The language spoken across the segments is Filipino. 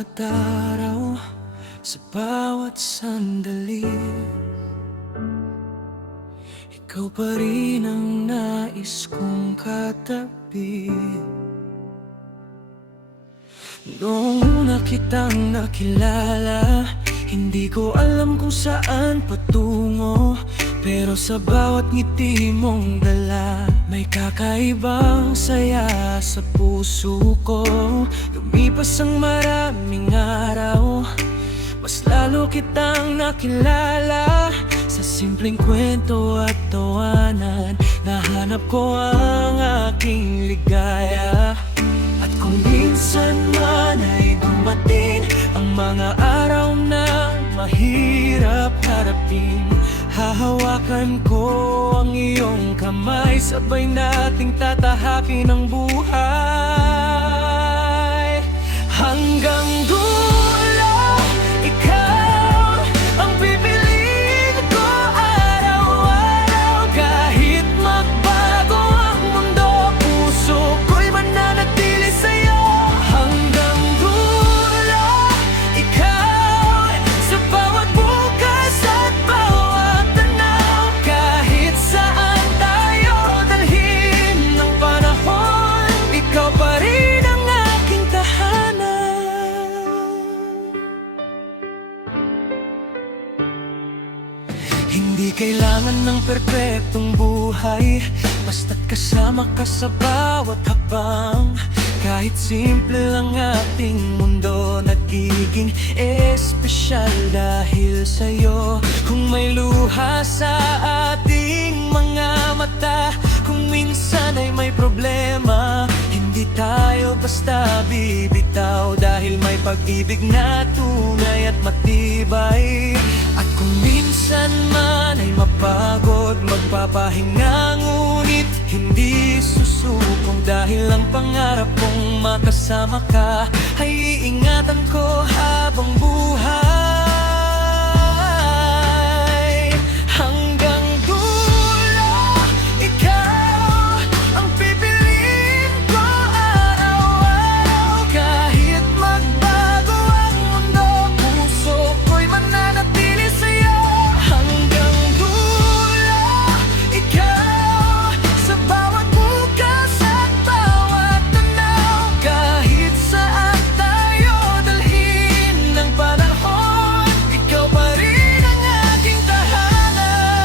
bawat araw, sa bawat sandali, ikaw pa rin ang nais kong katabi. Noong una kitang nakilala, hindi ko alam kung saan patungo, pero sa bawat ngiti mong dala, may kakaibang saya sa puso ko. Lumipas ang maraming araw, mas lalo kitang nakilala. Sa simpleng kwento at tawanan, nahanap ko ang aking ligaya. At kung minsan man ay dumating ang mga araw na mahirap harapin, hahawakan ko ang iyong kamay, sabay nating tatahakin ang buhay. Hanggang dulo, ikaw ang pipiliin ko araw-araw. Kahit magbago ang mundo, puso ko'y mananatili sa'yo. Hanggang dulo, ikaw sa bawat bukas at bawat tanaw. Kahit saan tayo dalhin ng panahon, ikaw pa rin ang aking tahanan. Hindi kailangan ng perpektong buhay, basta't kasama ka sa bawat hakbang. Kahit simple lang ating mundo, nagiging espesyal dahil sa'yo. Kung may luha sa ating mga mata, kung minsan ay may problema, hindi tayo basta bibitaw, dahil may pag-ibig na tunay at matibay. At kung minsan man ay mapagod, magpapahinga ngunit hindi susubong, dahil ang pangarap kong makasama ka ay iingatan ko habang buhay. Hanggang dulo, ikaw ang pipiliin ko araw-araw. Kahit magbago ang mundo, puso ko'y mananatili sa'yo. Hanggang dulo, ikaw sa bawat bukas at bawat tanaw. Kahit saan tayo dalhin ng panahon, ikaw pa rin ang aking tahanan.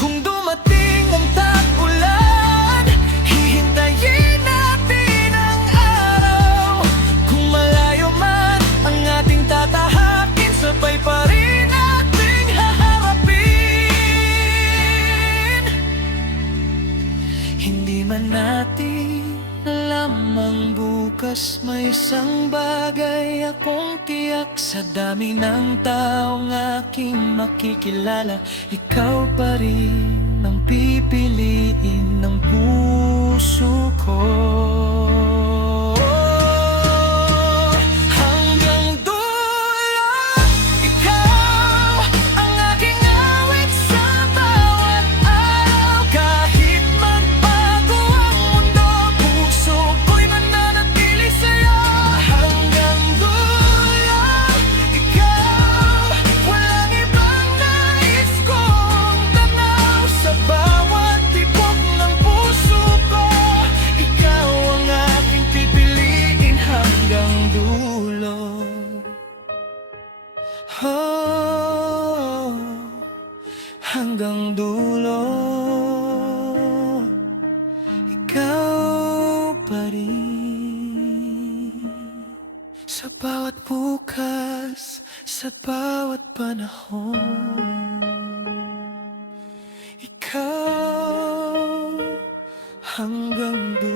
Kung dumating ang tag-ulan, hihintayin natin ang araw. Kung malayo man ang ating tatahakin, sabay pa rin nating haharapin. Hindi man natin alam ang bukas, may isang bagay akong tiyak. Sa dami ng taong aking makikilala, ikaw pa rin ang pipiliin ng puso ko. Hanggang dulo, ikaw ang aking awit sa bawat araw. Kahit magbago ang mundo, puso ko'y mananatili sa'yo. Hanggang dulo, ikaw, walang ibang nais kong tanaw. Sa bawat tibok ng puso ko, ikaw ang aking pipiliin hanggang dulo. Oh, hanggang dulo, ikaw pa rin. Sa bawat bukas, sa bawat panahon, ikaw hanggang dulo.